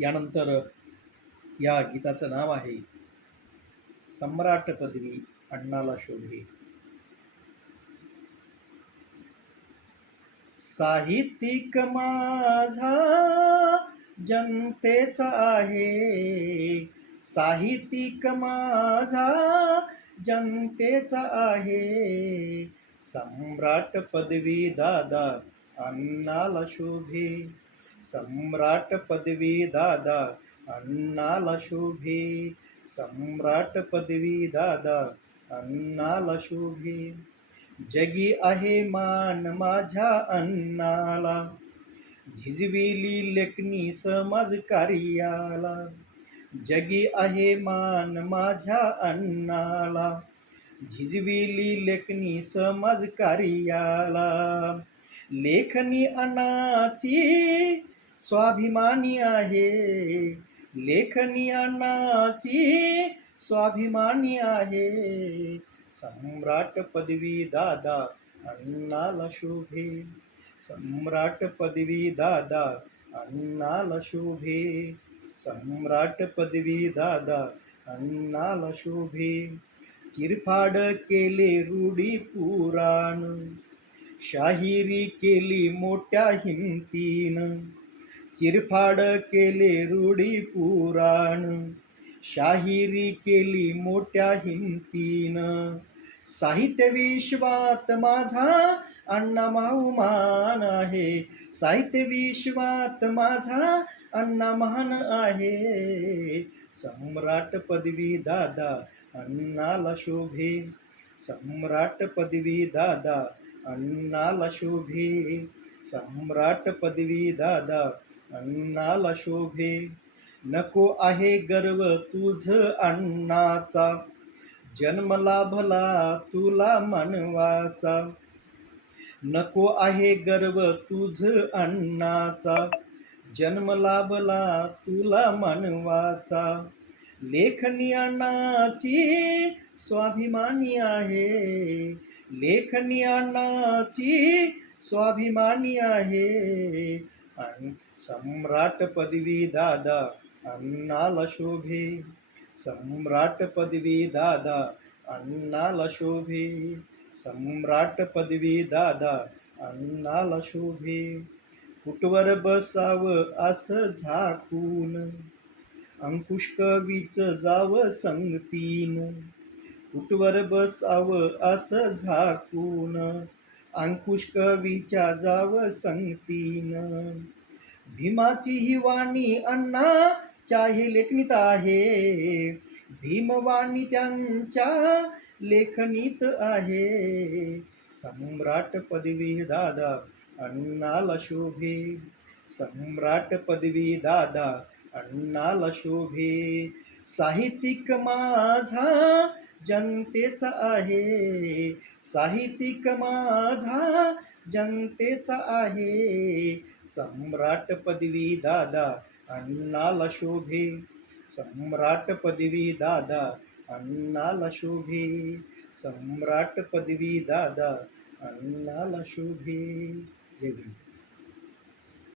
यानंतर या गीताचं नाव आहे सम्राट पदवी अण्णाला शोभे. साहित्यिक माझा जनतेचा आहे, साहित्यिक माझा जनतेचा आहे. सम्राट पदवी दादा अण्णाला शोभे, सम्राट पदवी दादा अण्णाला शोभे, सम्राट पदवी दादा अण्णाला शोभे. जगी आहे मान माझ्या अण्णाला, झिजविली लेखनी समाज कार्याला. जगी आहे मान माझ्या अण्णाला, झिजविली लेखनी समाज कार्याला. लेखनी अण्णाची स्वाभिमानी आहे, लेखनी अण्णाची स्वाभिमानी आहे. सम्राट पदवी दादा अण्णाला शोभे, सम्राट पदवी दादा अण्णाला शोभे, सम्राट पदवी दादा अण्णाला शोभे. चिरफाड केले रूढी पुराण, शाहिरी केली मोठ्या हिमतीन. चिरफाड केले रूढी पुराण, शाहिरी केली मोठ्या हिमतीन. साहित्य विश्वात माझा अण्णा महान आहे, साहित्य विश्वात माझा अण्णा महान आहे. सम्राट पदवी दादा अण्णाला शोभे, सम्राट पदवी दादा अण्णाला शोभे, सम्राट पदवी दादा अण्णाला शोभे. नको आहे गर्व तुझ अण्णाचा, जन्म लाभला तुला मानवाचा. नको आहे गर्व तुझ अण्णाचा, जन्म लाभला तुला मानवाचा. लेखनी अण्णाची स्वाभिमानी आहे, लेखनी अण्णाची स्वाभिमानी आहे. सम्राट पदवी दादा अण्णाला शोभे, सम्राट पदवी दादा अण्णाला शोभे, सम्राट पदवी दादा अण्णाला शोभे. कुटवर बसाव असं झाकून, अंकुश कवीच जाव संगतीन. कुटवर बसाव असं झाकून, अंकुश कवीच्या जाव संगतीन. भीमाची ही वाणी अण्णाच्या ही लेखनीत आहे, भीमवाणी त्यांच्या लेखनीत आहे. सम्राट पदवी दादा अण्णाला शोभे, सम्राट पदवी दादा अण्णाला शोभे. साहित्यिक माझा जनतेचा आहे, साहित्यिक माझा जनतेचा आहे. सम्राट पदवी दादा अण्णाला शोभे, सम्राट पदवी दादा अण्णाला शोभे, सम्राट पदवी दादा अण्णाला शोभे. जय भीम.